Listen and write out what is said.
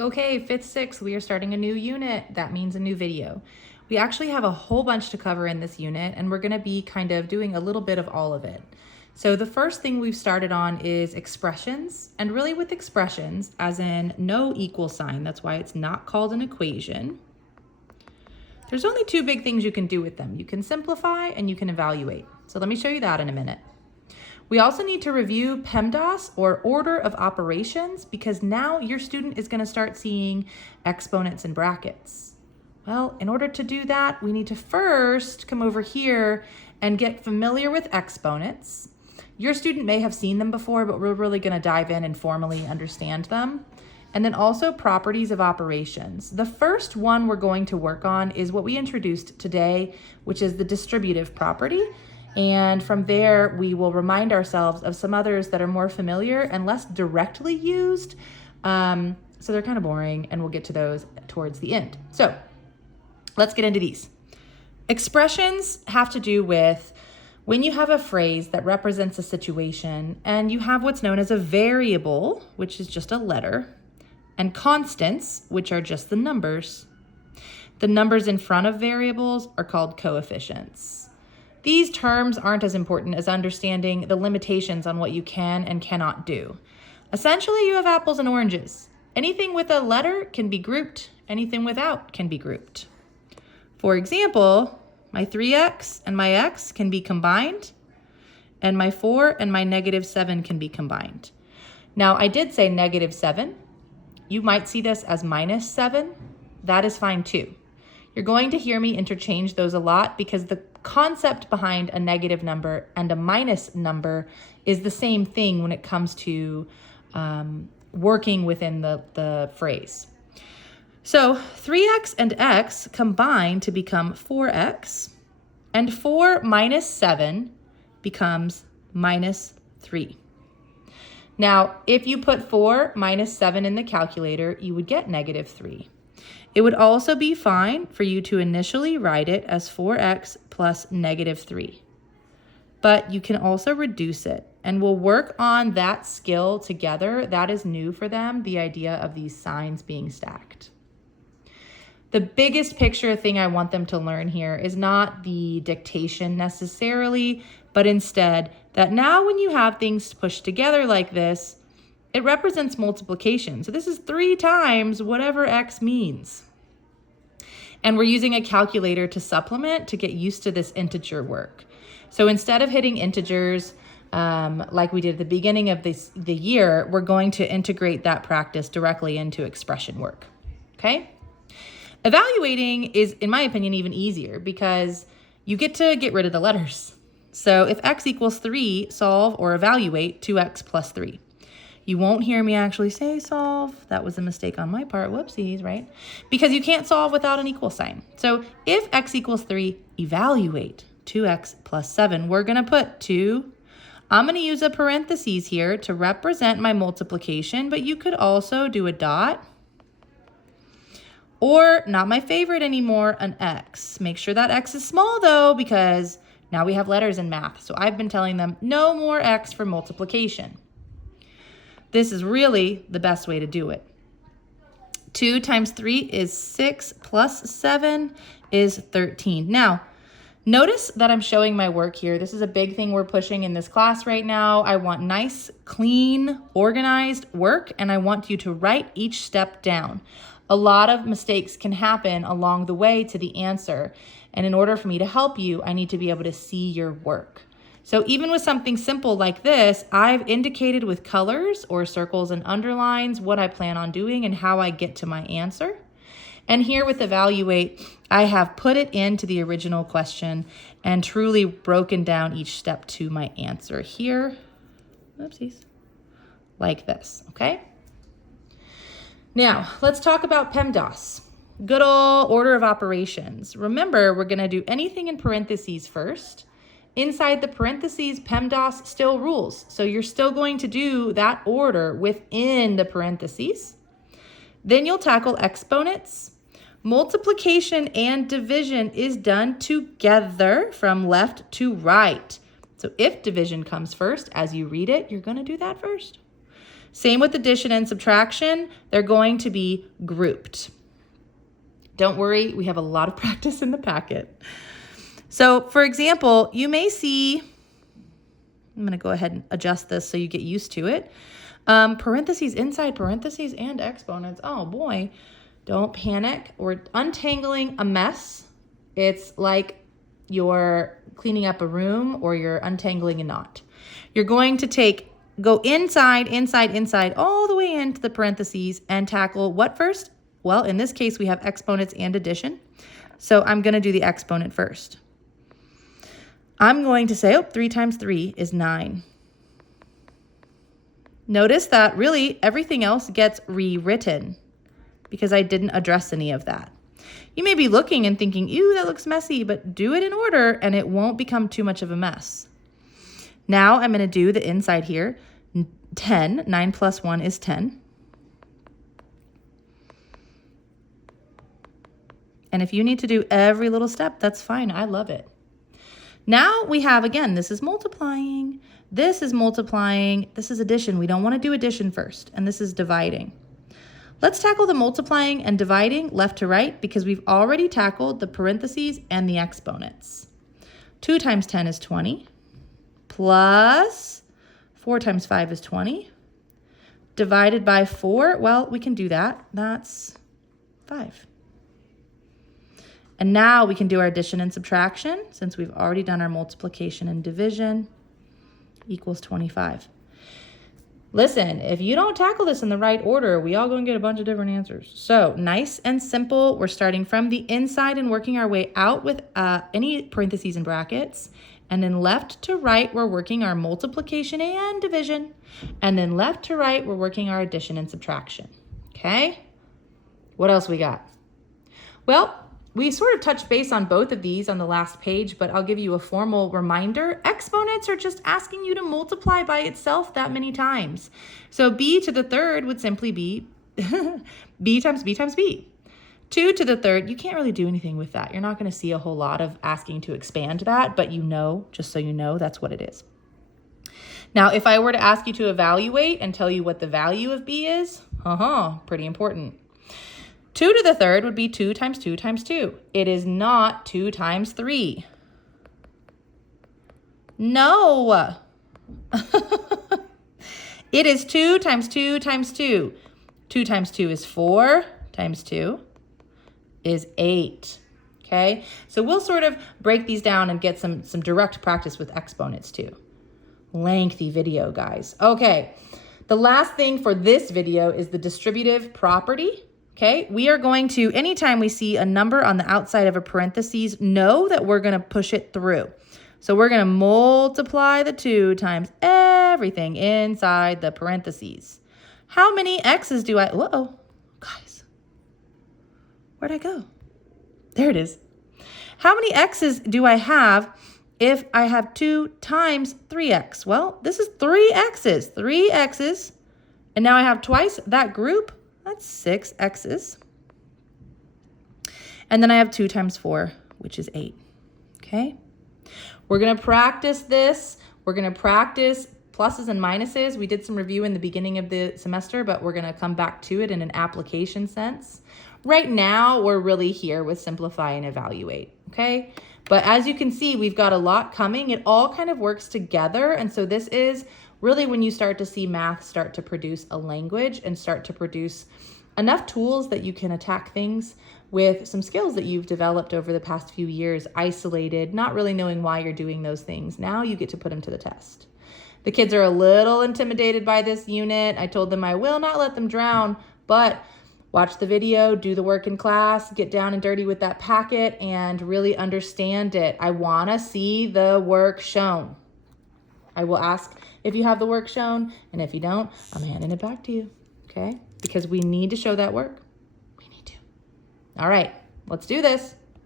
Okay, 5th, 6th, we are starting a new unit. That means a new video. We actually have a whole bunch to cover in this unit, and we're gonna be kind of doing a little bit of all of it. So the first thing we've started on is expressions, and really with expressions, as in no equal sign, that's why it's not called an equation. There's only two big things you can do with them. You can simplify and you can evaluate. So let me show you that in a minute. We also need to review PEMDAS, or order of operations, because now your student is going to start seeing exponents and brackets. Well, in order to do that, we need to first come over here and get familiar with exponents. Your student may have seen them before, but we're really going to dive in and formally understand them. And then also properties of operations. The first one we're going to work on is what we introduced today, which is the distributive property. And from there, we will remind ourselves of some others that are more familiar and less directly used. So they're kind of boring, and we'll get to those towards the end. So let's get into these. Expressions have to do with when you have a phrase that represents a situation, and you have what's known as a variable, which is just a letter, and constants, which are just the numbers. The numbers in front of variables are called coefficients. These terms aren't as important as understanding the limitations on what you can and cannot do. Essentially, you have apples and oranges. Anything with a letter can be grouped, anything without can be grouped. For example, my 3x and my x can be combined, and my 4 and my -7 can be combined. Now, I did say -7. You might see this as -7. That is fine too. You're going to hear me interchange those a lot because the concept behind a negative number and a minus number is the same thing when it comes to working within the phrase. So 3x and x combine to become 4x, and 4 minus 7 becomes -3. Now, if you put 4 minus 7 in the calculator, you would get -3. It would also be fine for you to initially write it as 4x plus -3. But you can also reduce it, and we'll work on that skill together. That is new for them, the idea of these signs being stacked. The biggest picture thing I want them to learn here is not the dictation necessarily, but instead that now when you have things pushed together like this, it represents multiplication. So this is 3 times whatever x means. And we're using a calculator to supplement to get used to this integer work. So instead of hitting integers like we did at the beginning of the year, we're going to integrate that practice directly into expression work, okay? Evaluating is, in my opinion, even easier because you get to get rid of the letters. So if x equals 3, solve or evaluate 2x plus 3. You won't hear me actually say solve. That was a mistake on my part. Whoopsies, right? Because you can't solve without an equal sign. So if x equals 3, evaluate 2x plus 7. We're going to put 2. I'm going to use a parentheses here to represent my multiplication, but you could also do a dot. Or, not my favorite anymore, an x. Make sure that x is small though, because now we have letters in math. So I've been telling them no more x for multiplication. This is really the best way to do it. 2 times 3 is 6 plus 7 is 13. Now, notice that I'm showing my work here. This is a big thing we're pushing in this class right now. I want nice, clean, organized work, and I want you to write each step down. A lot of mistakes can happen along the way to the answer, and in order for me to help you, I need to be able to see your work. So even with something simple like this, I've indicated with colors or circles and underlines what I plan on doing and how I get to my answer. And here with evaluate, I have put it into the original question and truly broken down each step to my answer here. Oopsies. Like this, okay? Now, let's talk about PEMDAS. Good old order of operations. Remember, we're going to do anything in parentheses first. Inside the parentheses, PEMDAS still rules. So you're still going to do that order within the parentheses. Then you'll tackle exponents. Multiplication and division is done together from left to right. So if division comes first, as you read it, you're going to do that first. Same with addition and subtraction. They're going to be grouped. Don't worry, we have a lot of practice in the packet. So for example, you may see, I'm going to go ahead and adjust this so you get used to it. Parentheses inside parentheses and exponents. Oh boy, don't panic. We're untangling a mess. It's like you're cleaning up a room or you're untangling a knot. You're going to go inside, all the way into the parentheses and tackle what first? Well, in this case, we have exponents and addition. So I'm going to do the exponent first. I'm going to say, 3 times 3 is 9. Notice that really everything else gets rewritten because I didn't address any of that. You may be looking and thinking, ew, that looks messy, but do it in order and it won't become too much of a mess. Now I'm going to do the inside here. 10, 9 plus 1 is 10. And if you need to do every little step, that's fine. I love it. Now we have, again, this is multiplying. This is multiplying. This is addition. We don't want to do addition first. And this is dividing. Let's tackle the multiplying and dividing left to right because we've already tackled the parentheses and the exponents. 2 times 10 is 20. Plus 4 times 5 is 20. Divided by 4, well, we can do that. That's 5. And now we can do our addition and subtraction since we've already done our multiplication and division equals 25. Listen, if you don't tackle this in the right order, we all going to get a bunch of different answers. So nice and simple. We're starting from the inside and working our way out with any parentheses and brackets. And then left to right, we're working our multiplication and division. And then left to right, we're working our addition and subtraction. Okay? What else we got? Well, we sort of touched base on both of these on the last page, but I'll give you a formal reminder. Exponents are just asking you to multiply by itself that many times. So b to the third would simply be b times b times b. 2 to the third, you can't really do anything with that. You're not going to see a whole lot of asking to expand that, but you know, just so you know, that's what it is. Now, if I were to ask you to evaluate and tell you what the value of b is, pretty important. 2 to the third would be 2 times 2 times 2. It is not 2 times 3. No. It is 2 times 2 times 2. 2 times 2 is 4 times 2 is 8. Okay, so we'll sort of break these down and get some direct practice with exponents too. Lengthy video, guys. Okay, the last thing for this video is the distributive property. Okay, we are going to, anytime we see a number on the outside of a parentheses, know that we're going to push it through. So we're going to multiply the 2 times everything inside the parentheses. How many x's do I, guys, where'd I go? There it is. How many x's do I have if I have 2 times 3x? Well, this is 3 x's, and now I have twice that group. That's 6 x's. And then I have 2 times 4, which is 8. Okay? We're going to practice this. We're going to practice pluses and minuses. We did some review in the beginning of the semester, but we're going to come back to it in an application sense. Right now, we're really here with simplify and evaluate. Okay? But as you can see, we've got a lot coming. It all kind of works together. And so this is really when you start to see math start to produce a language and start to produce enough tools that you can attack things with some skills that you've developed over the past few years, isolated, not really knowing why you're doing those things. Now you get to put them to the test. The kids are a little intimidated by this unit. I told them I will not let them drown, but watch the video, do the work in class, get down and dirty with that packet, and really understand it. I want to see the work shown. I will ask if you have the work shown, and if you don't, I'm handing it back to you, okay? Because we need to show that work. We need to. All right, let's do this.